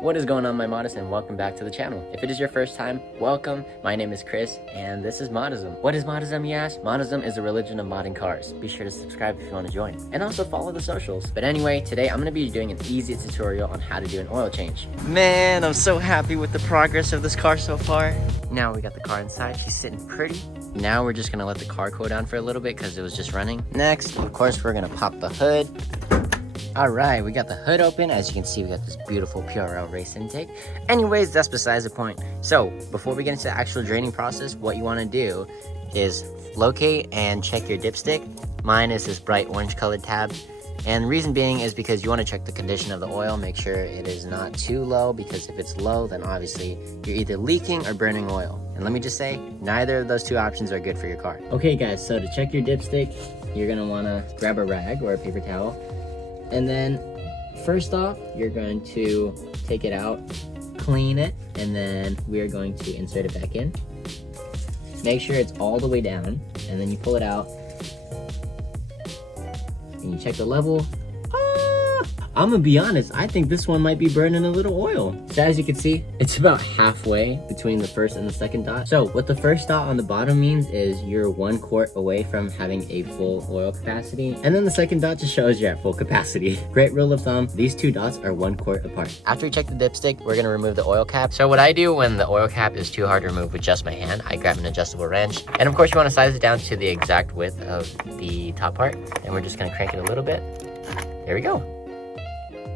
What is going on, my Moddism, and welcome back to the channel. If it is your first time, welcome. My name is Chris, and this is Moddism. What is Moddism, you ask? Moddism is a religion of modding cars. Be sure to subscribe if you want to join, and also follow the socials. But anyway, today I'm going to be doing an easy tutorial on how to do an oil change. Man, I'm so happy with the progress of this car so far. Now we got the car inside. She's sitting pretty. Now we're just going to let the car cool down for a little bit because it was just running. Next, of course, we're going to pop the hood. Alright, we got the hood open. As you can see, we got this beautiful PRL race intake. Anyways, that's besides the point. So, before we get into the actual draining process, what you want to do is locate and check your dipstick. Mine is this bright orange colored tab. And the reason being is because you want to check the condition of the oil, make sure it is not too low, because if it's low, then obviously you're either leaking or burning oil. And let me just say, neither of those two options are good for your car. Okay guys, so to check your dipstick, you're going to want to grab a rag or a paper towel. And then, first off, you're going to take it out, clean it, and then we are going to insert it back in. Make sure it's all the way down, and then you pull it out, and you check the level. I'm gonna be honest, I think this one might be burning a little oil. So as you can see, it's about halfway between the first and the second dot. So what the first dot on the bottom means is you're 1 quart away from having a full oil capacity. And then the second dot just shows you're at full capacity. Great rule of thumb, these two dots are 1 quart apart. After we check the dipstick, we're gonna remove the oil cap. So what I do when the oil cap is too hard to remove with just my hand, I grab an adjustable wrench. And of course you wanna size it down to the exact width of the top part. And we're just gonna crank it a little bit. There we go.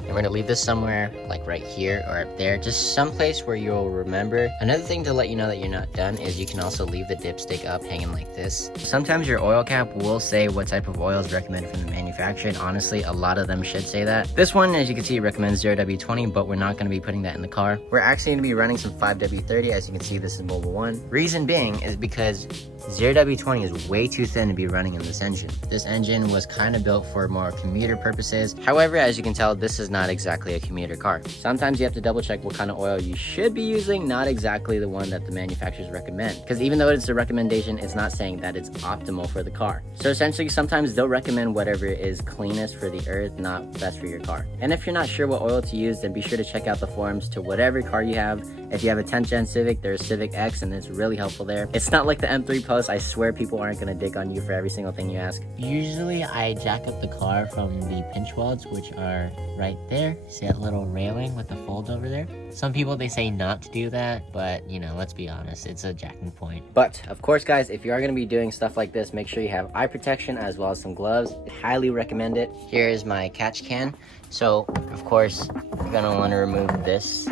And we're gonna leave this somewhere like right here or up there, just someplace where you'll remember. Another thing to let you know that you're not done is you can also leave the dipstick up hanging like this. Sometimes your oil cap will say what type of oil is recommended from the manufacturer, and honestly a lot of them should say that. This one, as you can see, it recommends 0W20, but we're not going to be putting that in the car. We're actually going to be running some 5W30. As you can see, this is Mobile 1. Reason being is because 0W20 is way too thin to be running in this engine. This engine was kind of built for more commuter purposes. However, as you can tell, this is not exactly a commuter car. Sometimes you have to double check what kind of oil you should be using, not exactly the one that the manufacturers recommend. Because even though it's a recommendation, it's not saying that it's optimal for the car. So essentially, sometimes they'll recommend whatever is cleanest for the earth, not best for your car. And if you're not sure what oil to use, then be sure to check out the forums to whatever car you have. If you have a 10th Gen Civic, there's Civic X, and it's really helpful there. It's not like the M3 Post. I swear people aren't going to dig on you for every single thing you ask. Usually I jack up the car from the pinch welds, which are right there. See that little railing with the fold over there? Some people, they say not to do that, but you know, let's be honest, it's a jacking point. But of course guys, if you are going to be doing stuff like this, make sure you have eye protection as well as some gloves. Highly recommend it. Here is my catch can. So of course you're going to want to remove this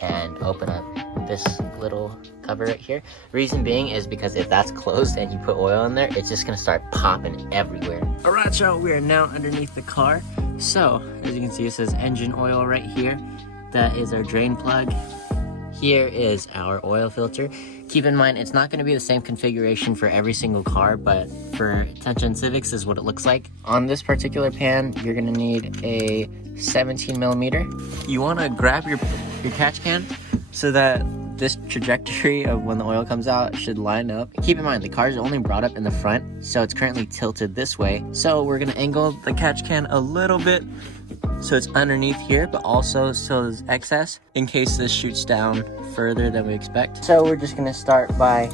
and open up this little cover right here. Reason being is because if that's closed and you put oil in there, it's just gonna start popping everywhere. Alright, so we are now underneath the car. So as you can see, it says engine oil right here. That is our drain plug. Here is our oil filter. Keep in mind, it's not going to be the same configuration for every single car, but for 10th Gen Civics is what it looks like. On this particular pan, you're going to need a 17 millimeter. You want to grab your catch can so that this trajectory of when the oil comes out should line up. Keep in mind, the car is only brought up in the front, so it's currently tilted this way. So we're going to angle the catch can a little bit so it's underneath here, but also so there's excess in case this shoots down further than we expect. So we're just going to start by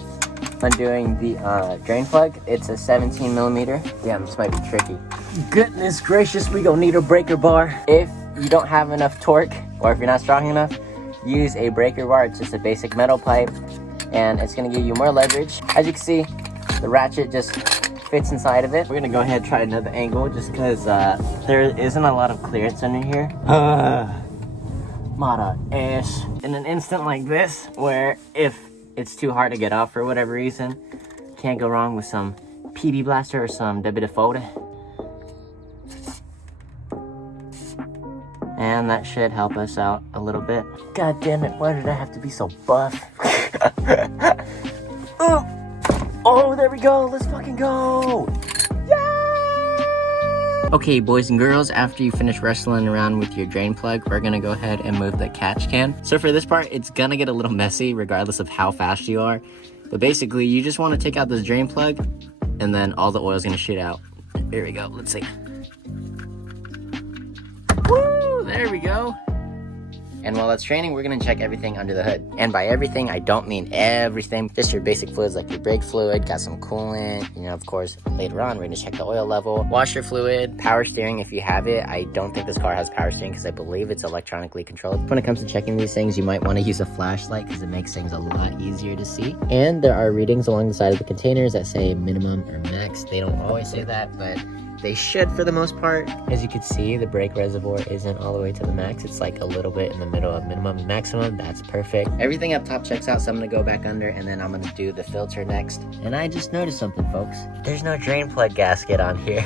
undoing the drain plug. It's a 17 millimeter. Damn, this might be tricky. Goodness gracious, we gonna need a breaker bar. If you don't have enough torque, or if you're not strong enough, use a breaker bar. It's just a basic metal pipe, and it's gonna give you more leverage. As you can see, the ratchet just fits inside of it. We're gonna go ahead and try another angle just because there isn't a lot of clearance under here. Mata ass. In an instant like this, where if it's too hard to get off for whatever reason, can't go wrong with some PB Blaster or some WD-40. And that should help us out a little bit. God damn it, why did I have to be so buff? Oh, there we go, let's fucking go! Yeah! Okay, boys and girls, after you finish wrestling around with your drain plug, we're gonna go ahead and move the catch can. So for this part, it's gonna get a little messy regardless of how fast you are. But basically, you just wanna take out this drain plug, and then all the oil's gonna shoot out. Here we go, let's see. Woo! There we go. And while that's draining, we're gonna check everything under the hood. And by everything, I don't mean everything, just your basic fluids like your brake fluid, got some coolant, you know, of course, later on, we're gonna check the oil level, washer fluid, power steering if you have it. I don't think this car has power steering because I believe it's electronically controlled. When it comes to checking these things, you might wanna use a flashlight because it makes things a lot easier to see. And there are readings along the side of the containers that say minimum or max. They don't always say that, but they should for the most part. As you can see, the brake reservoir isn't all the way to the max. It's like a little bit in the middle of minimum and maximum. That's perfect. Everything up top checks out, so I'm gonna go back under and then I'm gonna do the filter next. And I just noticed something, folks. There's no drain plug gasket on here.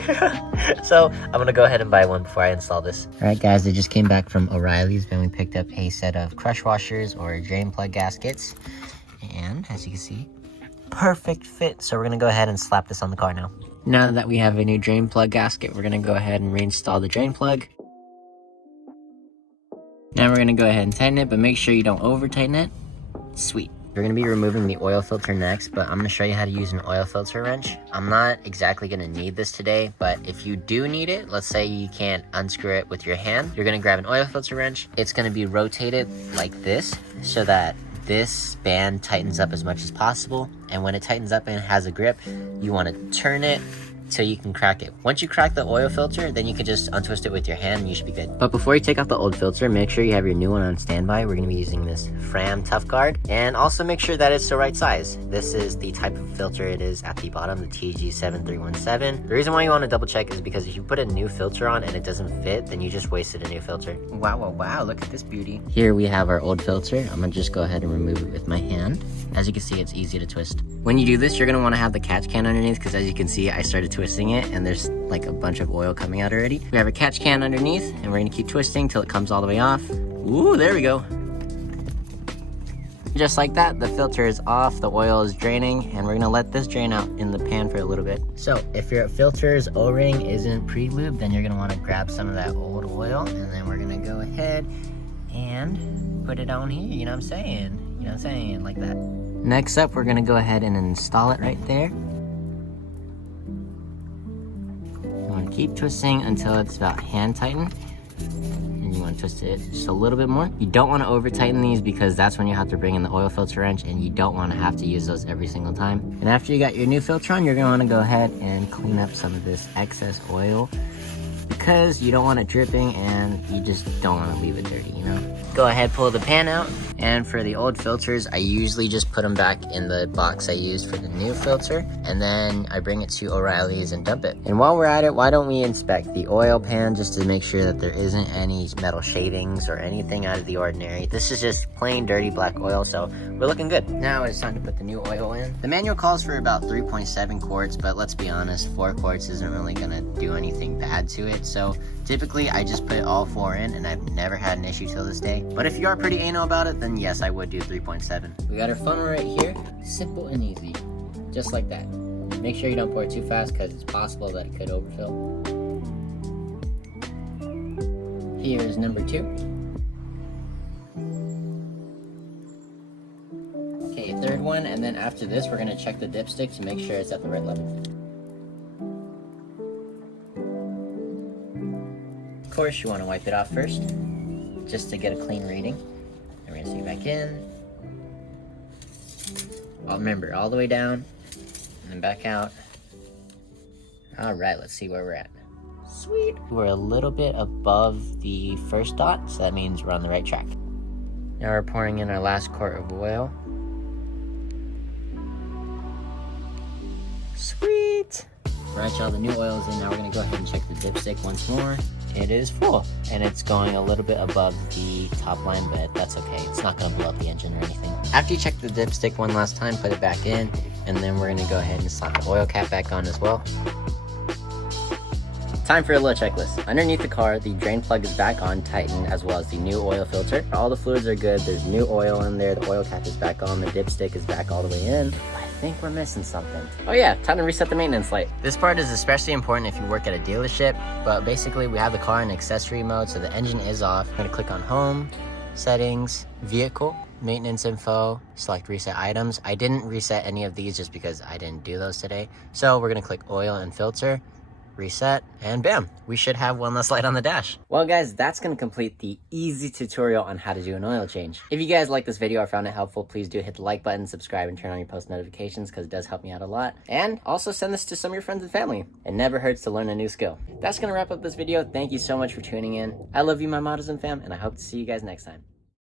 So I'm gonna go ahead and buy one before I install this. All right, guys, I just came back from O'Reilly's and we picked up a set of crush washers or drain plug gaskets. And as you can see, perfect fit. So we're gonna go ahead and slap this on the car now. Now that we have a new drain plug gasket, we're gonna go ahead and reinstall the drain plug. Now we're gonna go ahead and tighten it, but make sure you don't over tighten it. Sweet. We're gonna be removing the oil filter next, but I'm gonna show you how to use an oil filter wrench. I'm not exactly gonna need this today, but if you do need it, let's say you can't unscrew it with your hand, you're gonna grab an oil filter wrench. It's gonna be rotated like this so that this band tightens up as much as possible, and when it tightens up and has a grip, you want to turn it so you can crack it. Once you crack the oil filter, then you can just untwist it with your hand and you should be good. But before you take off the old filter, make sure you have your new one on standby. We're going to be using this Fram Tough Guard, and also make sure that it's the right size. This is the type of filter it is at the bottom, the TG7317. The reason why you want to double check is because if you put a new filter on and it doesn't fit, then you just wasted a new filter. Wow, look at this beauty. Here we have our old filter. I'm going to just go ahead and remove it with my hand. As you can see, it's easy to twist. When you do this, you're going to want to have the catch can underneath because as you can see, I started twisting it and there's like a bunch of oil coming out already. We have a catch can underneath and we're going to keep twisting till it comes all the way off. Ooh, there we go. Just like that, the filter is off, the oil is draining, and we're going to let this drain out in the pan for a little bit. So if your filter's O-ring isn't pre-lubed, then you're going to want to grab some of that old oil, and then we're going to go ahead and put it on here, you know what I'm saying? You know what I'm saying? Like that. Next up, we're going to go ahead and install it right there. You want to keep twisting until it's about hand tightened. And you want to twist it just a little bit more. You don't want to over tighten these because that's when you have to bring in the oil filter wrench, and you don't want to have to use those every single time. And after you got your new filter on, you're going to want to go ahead and clean up some of this excess oil because you don't want it dripping and you just don't want to leave it dirty, you know? Go ahead, pull the pan out. And for the old filters, I usually just put them back in the box I used for the new filter, and then I bring it to O'Reilly's and dump it. And while we're at it, why don't we inspect the oil pan just to make sure that there isn't any metal shavings or anything out of the ordinary. This is just plain dirty black oil, so we're looking good. Now it's time to put the new oil in. The manual calls for about 3.7 quarts, but let's be honest, 4 quarts isn't really gonna do anything bad to it. So typically I just put all 4 in, and I've never had an issue till this day. But if you are pretty anal about it, then yes, I would do 3.7. We got our funnel right here. Simple and easy. Just like that. Make sure you don't pour it too fast because it's possible that it could overfill. Here is number 2. Okay, 3rd one, and then after this we're going to check the dipstick to make sure it's at the right level. Of course, you want to wipe it off first, just to get a clean reading. And we're gonna stick it back in. Remember, all the way down, and then back out. All right, let's see where we're at. Sweet. We're a little bit above the first dot, so that means we're on the right track. Now we're pouring in our last quart of oil. Sweet. Right, all the new oil is in. Now we're gonna go ahead and check the dipstick once more. It is full, and it's going a little bit above the top line, but that's okay. It's not gonna blow up the engine or anything. After you check the dipstick one last time, put it back in, and then we're gonna go ahead and slap the oil cap back on as well. Time for a little checklist. Underneath the car, the drain plug is back on, tightened, as well as the new oil filter. All the fluids are good. There's new oil in there. The oil cap is back on. The dipstick is back all the way in. I think we're missing something. Oh yeah, time to reset the maintenance light. This part is especially important if you work at a dealership, but basically we have the car in accessory mode, so the engine is off. I'm gonna click on Home, Settings, Vehicle, Maintenance Info, select Reset Items. I didn't reset any of these just because I didn't do those today. So we're gonna click Oil and Filter. reset, and bam, we should have one less light on the dash. Well guys, that's gonna complete the easy tutorial on how to do an oil change. If you guys like this video or found it helpful, please do hit the like button, subscribe, and turn on your post notifications because it does help me out a lot. And also send this to some of your friends and family. It never hurts to learn a new skill. That's gonna wrap up this video. Thank you so much for tuning in. I love you, my Moddism fam, and I hope to see you guys next time.